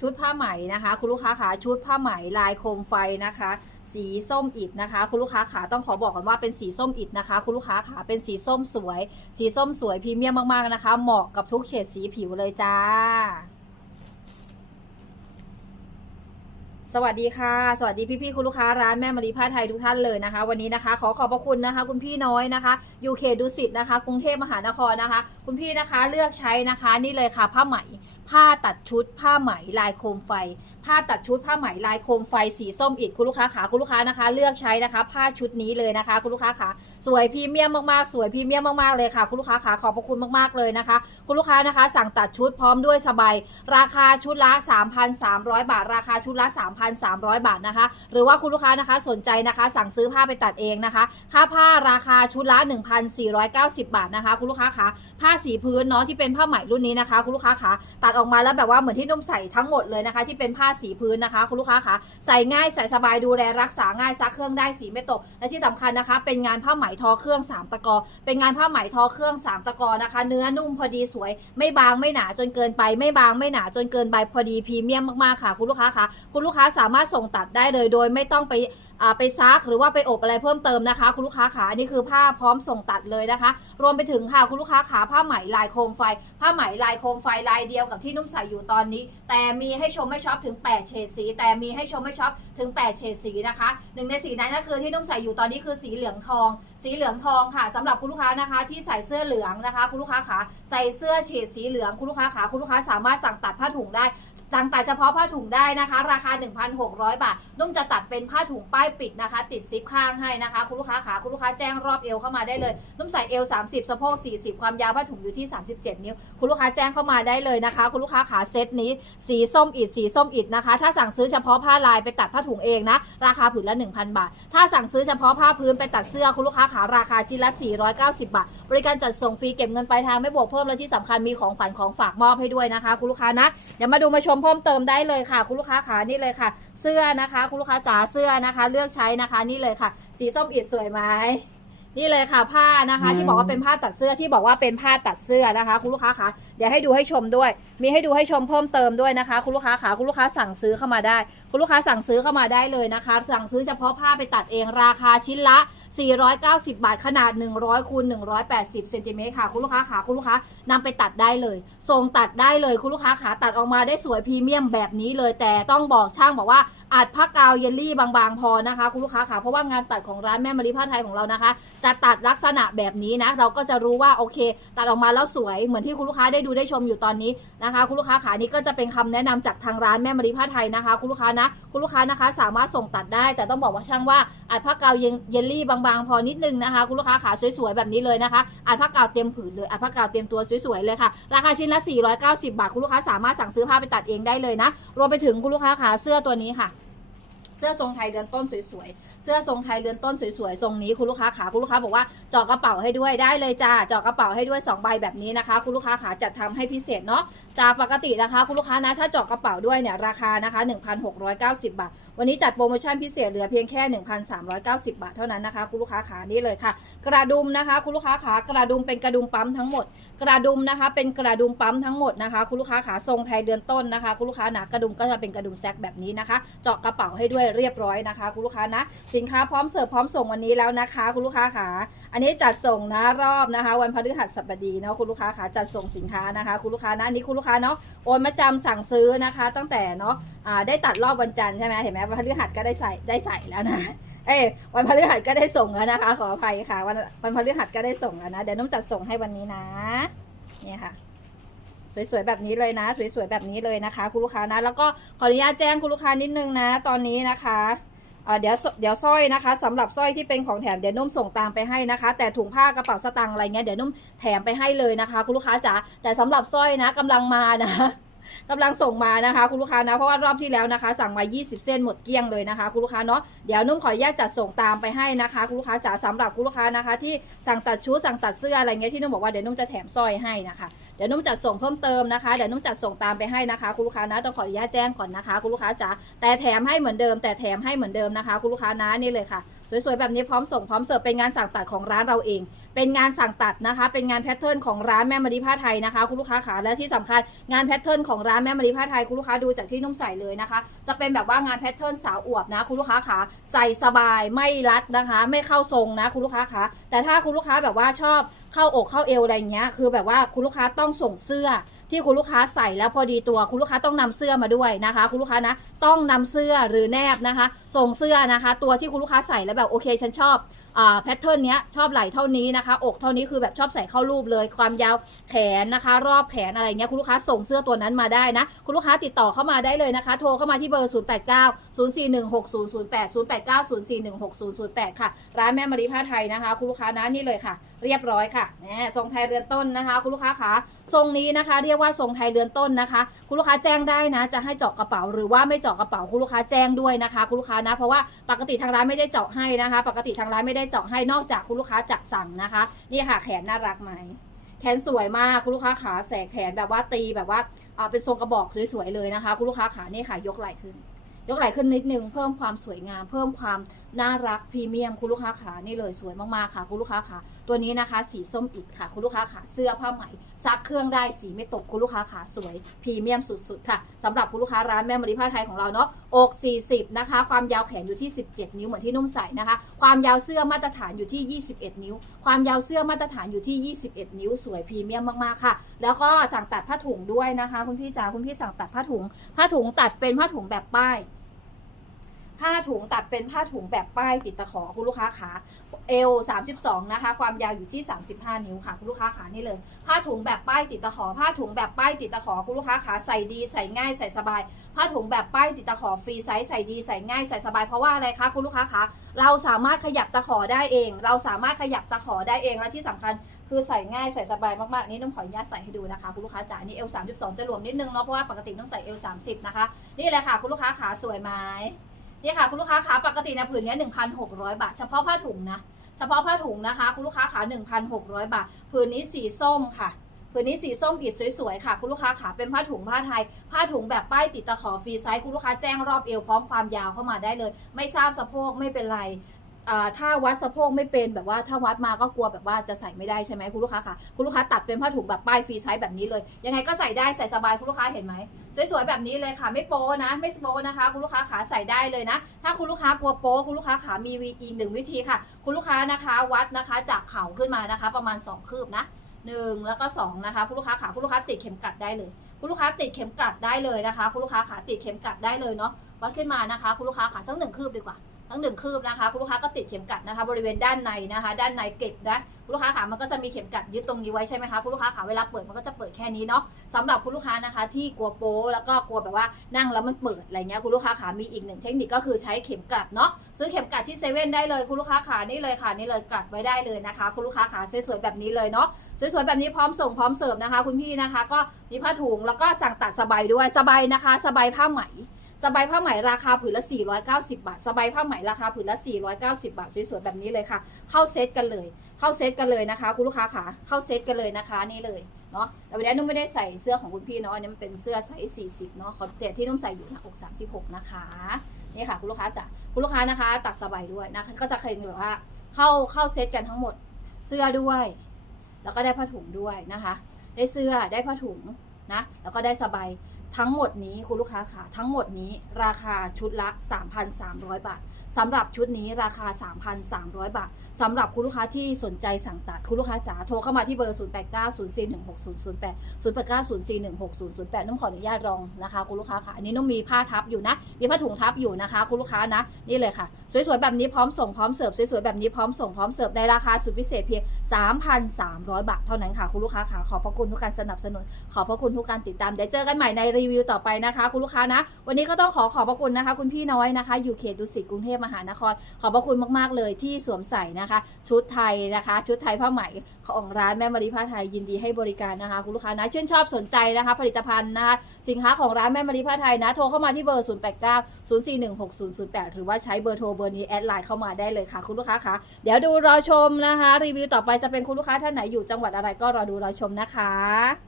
ชุดผ้าไหมนะคะ คุณลูกค้าขาชุดผ้าไหมลายโคมไฟนะคะ สีส้มอิฐนะคะ คุณลูกค้าขาต้องขอบอกกันว่าเป็นสีส้มอิฐนะคะ คุณลูกค้าขาเป็นสีส้มสวย สีส้มสวยพรีเมียมมากๆนะคะ เหมาะกับทุกเฉดสีผิวเลยจ้าสวัสดีค่ะ สวัสดีพี่ๆคุณลูกค้าร้านแม่มารีผ้าไทยทุกท่านเลยนะคะ วันนี้นะคะ ขอขอบพระคุณนะคะ คุณพี่น้อยนะคะยูเคดุสิตนะคะ กรุงเทพมหานครนะคะ คุณพี่นะคะเลือกใช้นะคะ นี่เลยค่ะผ้าไหม ผ้าตัดชุดผ้าไหมลายโคมไฟ ผ้าตัดชุดผ้าไหมลายโคมไฟสีส้มอิฐคุณลูกค้าขาคุณลูกค้านะคะ เลือกใช้นะคะ ผ้าชุดนี้เลยนะคะ คุณลูกค้าขาสวยพรีเมียมมากๆ สวยพรีเมียมมากๆเลยค่ะ คุณลูกค้าขาขอบพระคุณมากๆเลยนะคะ คุณลูกค้านะคะ สั่งตัดชุดพร้อมด้วยสบายราคาชุดละ 3,300 บาท ราคาชุดละ 3,300 บาทนะคะ หรือว่าคุณลูกค้านะคะสนใจนะคะ สั่งซื้อผ้าไปตัดเองนะคะ ค่าผ้าราคาชุดละ 1,490 บาทนะคะ คุณลูกค้าคะผ้าสีพื้นเนาะที่เป็นผ้าไหมรุ่นนี้นะคะ คุณลูกค้าคะตัดออกมาแล้วแบบว่าเหมือนที่นุ่มใส่ทั้งหมดเลยนะคะ ที่เป็นผ้าสีพื้นนะคะ คุณลูกค้าคะใส่ง่ายใส่สบายดูแลรักษาง่ายซักเครื่องได้สีไม่ตก และที่สำคัญนะคะ เป็นงานผ้าไหมทอเครื่องสามตะกอ เป็นงานผ้าไหมทอเครื่องสามตะกอนะคะ เนื้อนุ่มพอดีสวย ไม่บางไม่หนาจนเกินไป ไม่บางไม่หนาจนเกินไปพอดีพรีเมียมมากๆค่ะ คุณลูกค้าคะคุณลูกค้าสามารถส่งตัดได้เลยโดยไม่ต้องไป ไปซักหรือว่าไปอบอะไรเพิ่มเติมนะคะ คุณลูกค้าขาอันนี้คือผ้าพร้อมส่งตัดเลยนะคะ รวมไปถึงค่ะคุณลูกค้าขาผ้าไหมลายโคมไฟ ผ้าไหมลายโคมไฟลายเดียวกับที่นุ่มใส่อยู่ตอนนี้ แต่มีให้ชมให้ช็อปถึง 8 เฉดสี แต่มีให้ชมให้ช็อปถึง 8 เฉดสีนะคะหนึ่งในสีนั้นก็คือที่นุ่มใส่อยู่ตอนนี้คือสีเหลืองทอง สีเหลืองทองค่ะสำหรับคุณลูกค้านะคะที่ใส่เสื้อเหลืองนะคะ คุณลูกค้าขาใส่เสื้อเฉดสีเหลืองคุณลูกค้าขาคุณลูกค้าสามารถสั่งตัดผ้าถุงได้ สั่งตัดเฉพาะผ้าถุงได้นะคะ ราคา 1,600 บาท นุ่มจะตัดเป็นผ้าถุงป้ายปิดนะคะ ติดซิปข้างให้นะคะ คุณลูกค้าขาคุณลูกค้าแจ้งรอบเอวเข้ามาได้เลย นุ่มใส่เอว 30 สะโพก 40 ความยาวผ้าถุงอยู่ที่ 37 นิ้ว คุณลูกค้าแจ้งเข้ามาได้เลยนะคะ คุณลูกค้าขาเซตนี้ สีส้มอิดสีส้มอิดนะคะ ถ้าสั่งซื้อเฉพาะผ้าลายไปตัดผ้าถุงเองนะ ราคาผืนละ 1,000 บาท ถ้าสั่งซื้อเฉพาะผ้าพื้นไปตัดเสื้อคุณลูกค้าขาราคาชิ้นละ 490 บาท บริการจัดส่งฟรีเก็บเงินปลายทางไม่บวกเพิ่มและที่สำคัญมีของขวัญของฝากมอบให้ด้วยนะคะ คุณลูกค้านะเดี๋ยวมาดูมาชมเพิ่มเติมได้เลยค่ะ คุณลูกค้าขานี่เลยค่ะ เสื้อนะคะ คุณลูกค้าจ๋าเสื้อนะคะ เลือกใช้นะคะนี่เลยค่ะ สีส้มอิดสวยไหมนี่เลยค่ะผ้านะคะ ที่บอกว่าเป็นผ้าตัดเสื้อที่บอกว่าเป็นผ้าตัดเสื้อนะคะ คุณลูกค้าคะเดี๋ยวให้ดูให้ชมด้วย มีให้ดูให้ชมเพิ่มเติมด้วยนะคะ คุณลูกค้าขาคุณลูกค้าสั่งซื้อเข้ามาได้ คุณลูกค้าสั่งซื้อเข้ามาได้เลยนะคะ สั่งซื้อเฉพาะผ้าไปตัดเองราคาชิ้นละ 490 บาทขนาด 100คูณ180เซนติเมตรค่ะ คุณลูกค้าขาคุณลูกค้านำไปตัดได้เลยส่งตัดได้เลยคุณลูกค้าขาตัดออกมาได้สวยพรีเมียมแบบนี้เลย แต่ต้องบอกช่างบอกว่าอาจผ้ากาวเยลลี่บางๆ พอนะคะ คุณลูกค้าขาเพราะว่างานตัดของร้านแม่มารีผ้าไทยของเรานะคะ จะตัดลักษณะแบบนี้นะ เราก็จะรู้ว่าโอเค ตัดออกมาแล้วสวยเหมือนที่คุณลูกค้าได้ดูได้ชมอยู่ตอนนี้นะคะ คุณลูกค้าขานี้ก็จะเป็นคำแนะนำจากทางร้านแม่มารีผ้าไทยนะคะ คุณลูกค้านะคุณลูกค้านะคะ สามารถส่งตัดได้ แต่ต้องบอกว่าช่างว่าอาจผ้ากาวเยลลี่บางๆพอนิดนึงนะคะ คุณลูกค้าขาสวยๆแบบนี้เลยนะคะอาจผ้ากาวเต็มผืนเลยอาจผ้ากาวเต็มตัวสวยๆเลยค่ะ ราคาชิ้นละ 490 บาท คุณลูกค้าสามารถสั่งซื้อผ้าไปตัดเองได้เลยนะ รวมไปถึงคุณลูกค้าขาเสื้อตัวนี้ค่ะเสื้อทรงไทยเรือนต้นสวยๆ เสื้อทรงไทยเรือนต้นสวยๆ ทรงนี้คุณลูกค้าขาคุณลูกค้าบอกว่าเจาะกระเป๋าให้ด้วยได้เลยจ้าเจาะกระเป๋าให้ด้วย2ใบแบบนี้นะคะ คุณลูกค้าขาจัดทำให้พิเศษเนาะจากปกตินะคะ คุณลูกค้านะถ้าเจาะกระเป๋าด้วยเนี่ยราคานะคะ 1,690 บาท วันนี้จัดโปรโมชั่นพิเศษเหลือเพียงแค่ 1,390 บาทเท่านั้นนะคะ คุณลูกค้าขานี่เลยค่ะ กระดุมนะคะ คุณลูกค้าขากระดุมเป็นกระดุมปั๊มทั้งหมด กระดุมนะคะ เป็นกระดุมปั๊มทั้งหมดนะคะ คุณลูกค้าขาทรงไทยเดือนต้นนะคะ คุณลูกค้าหนากระดุมก็จะเป็นกระดุมแซกแบบนี้นะคะ เจาะกระเป๋าให้ด้วยเรียบร้อยนะคะ คุณลูกค้านะ สินค้าพร้อมเสิร์ฟพร้อมส่งวันนี้แล้วนะคะ คุณลูกค้าขาอันนี้จัดส่งนะรอบนะคะ วันพฤหัสบดีเนาะคุณลูกค้าขาจัดส่งสินค้านะคะ คุณลูกค้านะอันนี้คุณลูกค้าเนาะโอนมาจำสั่งซื้อนะคะ ตั้งแต่เนาะได้ตัดรอบวันจันทร์ใช่ไหมเห็นไหมวันพฤหัสก็ได้ใส่ได้ใส่แล้วนะ เอ้ยวันพฤหัสก็ได้ส่งแล้วนะคะ ขออภัยค่ะ วันวันพฤหัสก็ได้ส่งแล้วนะ เดี๋ยวน้องจัดส่งให้วันนี้นะเนี่ยค่ะสวยๆแบบนี้เลยนะ สวยๆแบบนี้เลยนะคะ คุณลูกค้านะ แล้วก็ขออนุญาตแจ้งคุณลูกค้านิดนึงนะ ตอนนี้นะคะเดี๋ยวเดี๋ยวสร้อยนะคะสำหรับสร้อยที่เป็นของแถมเดี๋ยวนุ่มส่งตามไปให้นะคะ แต่ถุงผ้ากระเป๋าสตางค์อะไรเงี้ยเดี๋ยวนุ่มแถมไปให้เลยนะคะ คุณลูกค้าจ๋าแต่สำหรับสร้อยนะกำลังมานะ กำลังส่งมานะคะ คุณลูกค้านะเพราะว่ารอบที่แล้วนะคะ สั่งมา 20 เส้นหมดเกลี้ยงเลยนะคะ คุณลูกค้าเนาะเดี๋ยวนุ่มขออนุญาตจัดส่งตามไปให้นะคะ คุณลูกค้าจ๋าสำหรับคุณลูกค้านะคะ ที่สั่งตัดชุดสั่งตัดเสื้ออะไรเงี้ยที่นุ่มบอกว่าเดี๋ยวนุ่มจะแถมสร้อยให้นะคะเดี๋ยวนุ่มจัดส่งเพิ่มเติมนะคะเดี๋ยวนุ่มจัดส่งตามไปให้นะคะ คุณลูกค้านะต้องขออนุญาตแจ้งก่อนนะคะ คุณลูกค้าจ๋าแต่แถมให้เหมือนเดิม แต่แถมให้เหมือนเดิมนะคะ คุณลูกค้านะนี่เลยค่ะ สวยๆ แบบนี้พร้อมส่งพร้อมเสิร์ฟเป็นงานสั่งตัดของร้านเราเอง เป็นงานสั่งตัดนะคะ เป็นงานแพทเทิร์นของร้านแม่มารีผ้าไทยนะคะ คุณลูกค้าขาและที่สำคัญงานแพทเทิร์นของร้านแม่มารีผ้าไทยคุณลูกค้าดูจากที่นุ่มใส่เลยนะคะ จะเป็นแบบว่างานแพทเทิร์นสาวอวบนะคุณลูกค้าขาใส่สบายไม่รัดนะคะ ไม่เข้าทรงนะคุณลูกค้าขาแต่ถ้าคุณลูกค้าแบบว่าชอบเข้าอกเข้าเอวอะไรเงี้ยคือแบบว่าคุณลูกค้าต้องส่งเสื้อ ที่คุณลูกค้าใส่แล้วพอดีตัวคุณลูกค้าต้องนำเสื้อมาด้วยนะคะ คุณลูกค้านะต้องนำเสื้อหรือแนบนะคะ ส่งเสื้อนะคะ ตัวที่คุณลูกค้าใส่แล้วแบบโอเคฉันชอบอ่าแพทเทิร์นเนี้ยชอบไหล่เท่านี้นะคะ อกเท่านี้คือแบบชอบใส่เข้ารูปเลย ความยาวแขนนะคะ รอบแขนอะไรเงี้ยคุณลูกค้าส่งเสื้อตัวนั้นมาได้นะ คุณลูกค้าติดต่อเข้ามาได้เลยนะคะ โทรเข้ามาที่เบอร์ 0 8 9 0 4 1 6 0 0 8 0 8 9 0 4 1 6 0 0 8 ค่ะ ร้านแม่มารีผ้าไทยนะคะ คุณลูกค้านะนี่เลยค่ะ เรียบร้อยค่ะแหมทรงไทยเรือนต้นนะคะ คุณลูกค้าขาทรงนี้นะคะ เรียกว่าทรงไทยเรือนต้นนะคะ คุณลูกค้าแจ้งได้นะ จะให้เจาะกระเป๋า หรือว่าไม่เจาะกระเป๋าคุณลูกค้าแจ้งด้วยนะคะ คุณลูกค้านะ เพราะว่าปกติทางร้านไม่ได้เจาะให้นะคะ ปกติทางร้านไม่ได้เจาะให้นอกจากคุณลูกค้าจะสั่งนะคะ นี่ค่ะแขนน่ารักไหมแขนสวยมากคุณลูกค้าขาแสกแขนแบบว่าตีแบบว่าอ่าเป็นทรงกระบอกสวยๆเลยนะคะ คุณลูกค้าขานี่ค่ะยกไหล่ขึ้น ยกไหล่ขึ้นนิดนึงเพิ่มความสวยงาม เพิ่มความน่ารักพรีเมียมคุณลูกค้าขานี่เลยสวยมากๆค่ะ คุณลูกค้าขาตัวนี้นะคะ สีส้มอิดค่ะ คุณลูกค้าขาเสื้อผ้าไหมซักเครื่องได้สีไม่ตกคุณลูกค้าขาสวยพรีเมียมสุดๆค่ะสำหรับคุณลูกค้าร้านแม่มารีผ้าไทยของเราเนาะอก 40 นะคะ ความยาวแขนอยู่ที่ 17 นิ้วเหมือนที่นุ่มใส่นะคะ ความยาวเสื้อมาตรฐานอยู่ที่ 21 นิ้ว ความยาวเสื้อมาตรฐานอยู่ที่ 21 นิ้ว สวยพรีเมียมมากๆค่ะ แล้วก็สั่งตัดผ้าถุงด้วยนะคะ คุณพี่จ๋าคุณพี่สั่งตัดผ้าถุง ผ้าถุงตัดเป็นผ้าถุงแบบป้าย ผ้าถุงตัดเป็นผ้าถุงแบบป้ายติดตะขอคุณลูกค้าขาเอล32 นะคะ ความยาวอยู่ที่ 35 นิ้วค่ะ คุณลูกค้าขานี่เลย ผ้าถุงแบบป้ายติดตะขอ ผ้าถุงแบบป้ายติดตะขอคุณลูกค้าขาใส่ดีใส่ง่ายใส่สบาย ผ้าถุงแบบป้ายติดตะขอฟรีไซส์ใส่ดีใส่ง่ายใส่สบายเพราะว่าอะไรคะคุณลูกค้าคะเราสามารถขยับตะขอได้เอง เราสามารถขยับตะขอได้เองและที่สำคัญคือใส่ง่ายใส่สบายมากๆ นี่น้องขออนุญาตใส่ให้ดูนะคะคุณลูกค้าจ๋านี่เอล32จะหลวมนิดนึงเนาะเพราะว่าปกติต้องใส่เอล30นะคะนี่เลยค่ะคุณลูกค้าขาสวยไหม นี่ค่ะคุณลูกค้าขาปกติเนยผืนนี้ย1,600บาท เฉพาะผ้าถุงนะเฉพาะผ้าถุงนะคะ คุณลูกค้าขา1,600บาท ผืนนี้สีส้มค่ะผืนนี้สีส้มอิดสวยๆค่ะ คุณลูกค้าขาเป็นผ้าถุงผ้าไทย ผ้าถุงแบบป้ายติดตะขอฟรีไซส์คุณลูกค้าแจ้งรอบเอวพร้อมความยาวเข้ามาได้เลย ไม่ทราบสะโพกไม่เป็นไร ถ้าวัดสะโพกไม่เป็นแบบว่าถ้าวัดมาก็กลัวแบบว่าจะใส่ไม่ได้ใช่ไหมคุณลูกค้าค่ะคุณลูกค้าตัดเป็นผ้าถุงแบบป้ายฟรีไซส์แบบนี้เลย ยังไงก็ใส่ได้ใส่สบายคุณลูกค้าเห็นไหมสวยๆแบบนี้เลยค่ะ ไม่โป๊นะ ไม่โป๊นะคะ คุณลูกค้าขาใส่ได้เลยนะ ถ้าคุณลูกค้ากลัวโป๊คุณลูกค้าขามีวีอีกหนึ่งวิธีค่ะ คุณลูกค้านะคะวัดนะคะจากเข่าขึ้นมานะคะ ประมาณ 2 คืบนะหนึ่งแล้วก็สองนะคะคุณลูกค้าขาคุณลูกค้าติดเข็มกลัดได้เลย คุณลูกค้าติดเข็มกลัดได้เลยนะคะ คุณลูกค้าขาติดเข็มกัดได้เลยเนาะวัดขึ้นมานะคะ คุณลูกค้าขาสักหนึ่งคืบดีกว่า ทั้งหนึ่งคืบนะคะ คุณลูกค้าก็ติดเข็มกลัดนะคะ บริเวณด้านในนะคะ ด้านในเก็บนะคุณลูกค้าขามันก็จะมีเข็มกลัดยึดตรงนี้ไว้ใช่ไหมคะคุณลูกค้าขาเวลาเปิดมันก็จะเปิดแค่นี้เนาะสำหรับคุณลูกค้านะคะที่กลัวโป๊แล้วก็กลัวแบบว่านั่งแล้วมันเปิดอะไรเงี้ยคุณลูกค้าขามีอีกหนึ่งเทคนิคก็คือใช้เข็มกลัดเนาะซื้อเข็มกลัดที่เซเว่นได้เลยคุณลูกค้าขานี่เลยค่ะนี่เลยกลัดไว้ได้เลยนะคะ คุณลูกค้าขาสวยๆแบบนี้เลยเนาะสวยๆแบบนี้พร้อมส่งพร้อมเสิร์ฟนะคะ คุณพี่นะคะ ก็มีผ้าถุงแล้วก็สั่งตัดสบายด้วยสบายนะคะ สบายผ้าไหม สบายผ้าไหมราคาผืนละ 490 บาท สบายผ้าไหมราคาผืนละ 490 บาท สวยๆ แบบนี้เลยค่ะ เข้าเซตกันเลย เข้าเซตกันเลยนะคะ คุณลูกค้าขาเข้าเซตกันเลยนะคะนี่เลยเนาะแต่วันนี้นุ่มไม่ได้ใส่เสื้อของคุณพี่เนาะ อันนี้มันเป็นเสื้อไซส์40 เนาะขอแต่ที่นุ่มใส่อยู่หนะอก 36 นะคะ นี่ค่ะคุณลูกค้าจ๋าคุณลูกค้านะคะ ตัดสบายด้วยนะคะ ก็จะเคยแบบว่า เข้าเข้าเซตกันทั้งหมด เสื้อด้วย แล้วก็ได้ผ้าถุงด้วยนะคะ ได้เสื้อ ได้ผ้าถุงนะ แล้วก็ได้สบาย ทั้งหมดนี้คุณลูกค้าค่ะทั้งหมดนี้ราคาชุดละ 3,300 บาทสำหรับชุดนี้ราคา 3,300 บาทสำหรับคุณลูกค้าที่สนใจสั่งตัดคุณลูกค้าจ๋าโทรเข้ามาที่เบอร์ 0890416008 0890416008นุ่มขออนุญาตรองนะคะคุณลูกค้าค่ะอันนี้นุ่มมีผ้าทับอยู่นะ มีผ้าถุงทับอยู่นะคะ คุณลูกค้านะ นี่เลยค่ะ สวยๆแบบนี้พร้อมส่งพร้อมเสิร์ฟสวยๆแบบนี้พร้อมส่งพร้อมเสิร์ฟในราคาสุดพิเศษเพียง 3,300 บาทเท่านั้นค่ะคุณลูกค้าค่ะขอบพระคุณทุกการสนับสนุนขอบพระคุณทุกการติดตามเดี๋ยวเจอกันใหม่ในรีวิวต่อไปนะคะ คุณลูกค้านะ วันนี้ก็ต้องขอขอบพระคุณนะคะ คุณพี่น้อยนะคะ อยู่เขตดุสิตกรุงเทพมหานคร ขอบพระคุณมากๆเลยที่สวมใส่นะคะ ชุดไทยนะคะ ชุดไทยผ้าไหมของร้านแม่มารีผ้าไทยยินดีให้บริการนะคะ คุณลูกค้านะชื่นชอบสนใจนะคะ ผลิตภัณฑ์นะคะ สินค้าของร้านแม่มารีผ้าไทยนะ โทรเข้ามาที่เบอร์ 0 8 9 0 4 1 6 0 0 8 หรือว่าใช้เบอร์โทรเบอร์นี้แอดไลน์เข้ามาได้เลยค่ะ คุณลูกค้าคะเดี๋ยวดูรอชมนะคะ รีวิวต่อไปจะเป็นคุณลูกค้าท่านไหนอยู่จังหวัดอะไรก็รอดูรอชมนะคะ